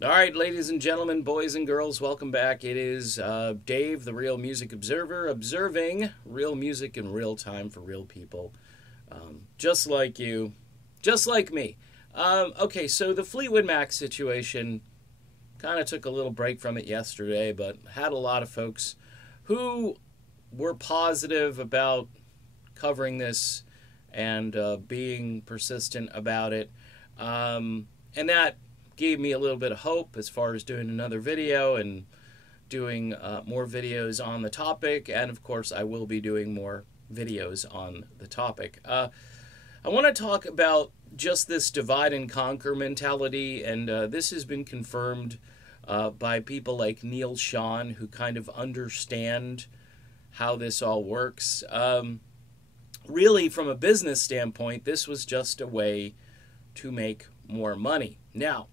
All right, ladies and gentlemen, boys and girls, welcome back. It is Dave, the Real Music Observer, observing real music in real time for real people, just like you, just like me. Okay, so the Fleetwood Mac situation, kind of took a little break from it yesterday, but had a lot of folks who were positive about covering this and being persistent about it. And that gave me a little bit of hope as far as doing another video and doing more videos on the topic. And of course, I will be doing more videos on the topic. I want to talk about just this divide and conquer mentality, and this has been confirmed by people like Neil Sean, who kind of understand how this all works. Really, from a business standpoint, this was just a way to make more money. Now,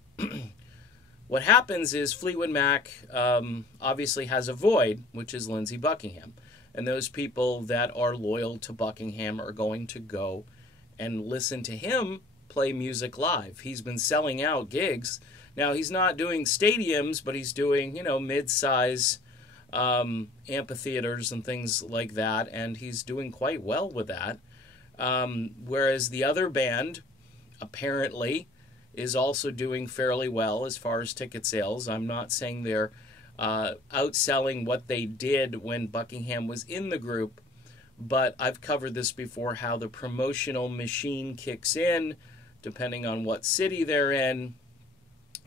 what happens is Fleetwood Mac obviously has a void, which is Lindsey Buckingham. And those people that are loyal to Buckingham are going to go and listen to him play music live. He's been selling out gigs. Now, he's not doing stadiums, but he's doing, mid-size amphitheaters and things like that, and he's doing quite well with that. Whereas the other band, apparently, is also doing fairly well as far as ticket sales. I'm not saying they're outselling what they did when Buckingham was in the group, but I've covered this before, how the promotional machine kicks in depending on what city they're in.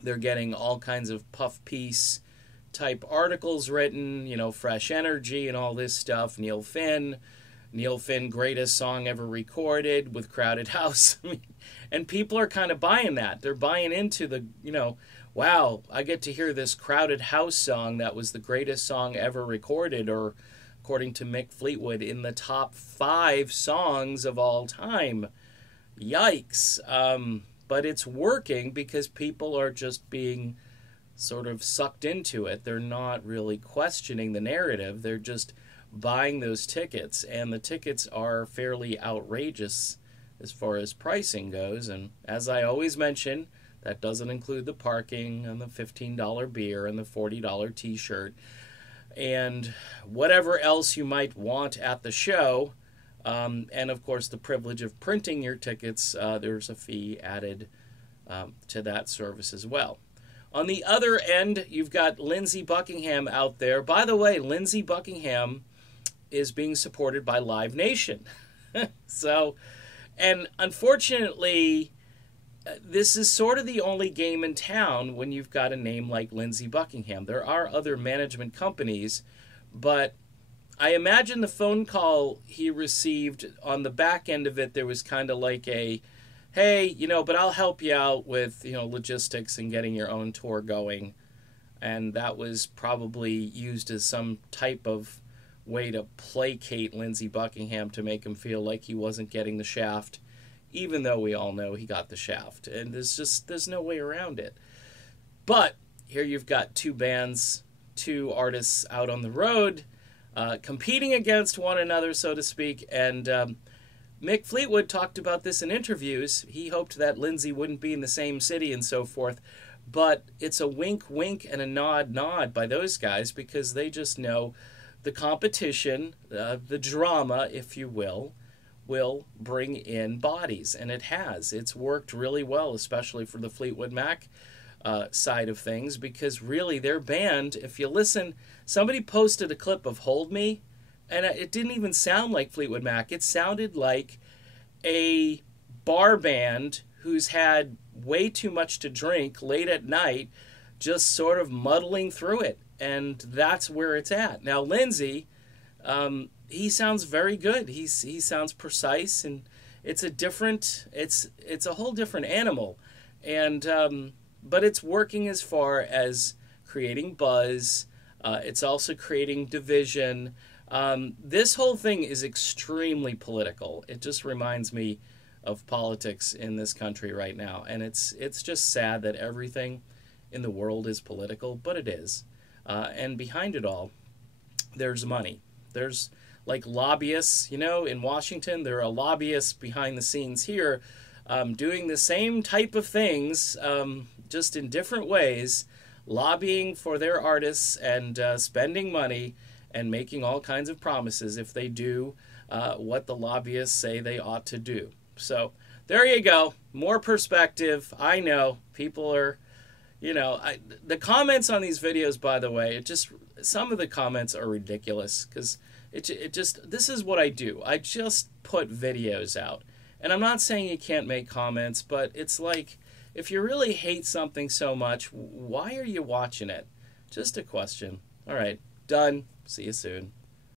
They're getting all kinds of puff piece type articles written, Fresh Energy and all this stuff. Neil Finn, greatest song ever recorded with Crowded House. And people are kind of buying that. They're buying into the, wow, I get to hear this Crowded House song that was the greatest song ever recorded, or according to Mick Fleetwood, in the top 5 songs of all time. Yikes. But it's working because people are just being sort of sucked into it. They're not really questioning the narrative. They're just buying those tickets, and the tickets are fairly outrageous as far as pricing goes. And as I always mention, that doesn't include the parking and the $15 beer and the $40 t-shirt and whatever else you might want at the show. And of course, the privilege of printing your tickets, there's a fee added to that service as well. On the other end, you've got Lindsey Buckingham out there. By the way, Lindsey Buckingham is being supported by Live Nation. And unfortunately, this is sort of the only game in town when you've got a name like Lindsey Buckingham. There are other management companies, but I imagine the phone call he received, on the back end of it, there was kind of like a, hey, but I'll help you out with, logistics and getting your own tour going. And that was probably used as some type of way to placate Lindsey Buckingham to make him feel like he wasn't getting the shaft, even though we all know he got the shaft. And there's no way around it. But here you've got two bands, two artists out on the road, competing against one another, so to speak. And Mick Fleetwood talked about this in interviews. He hoped that Lindsey wouldn't be in the same city and so forth. But it's a wink, wink, and a nod, nod by those guys, because they just know the competition, the drama, if you will bring in bodies. And it has. It's worked really well, especially for the Fleetwood Mac side of things, because really their band, if you listen, somebody posted a clip of Hold Me, and it didn't even sound like Fleetwood Mac. It sounded like a bar band who's had way too much to drink late at night, just sort of muddling through it. And that's where it's at. Now, Lindsey, he sounds very good. He sounds precise, and it's a whole different animal. And but it's working as far as creating buzz. It's also creating division. This whole thing is extremely political. It just reminds me of politics in this country right now. And it's just sad that everything in the world is political, but it is. And behind it all, there's money. There's like lobbyists, in Washington. There are lobbyists behind the scenes here doing the same type of things, just in different ways, lobbying for their artists and spending money and making all kinds of promises if they do what the lobbyists say they ought to do. So there you go. More perspective. I know people are, the comments on these videos, by the way, some of the comments are ridiculous because this is what I do. I just put videos out. And I'm not saying you can't make comments, but it's like, if you really hate something so much, why are you watching it? Just a question. All right, done. See you soon.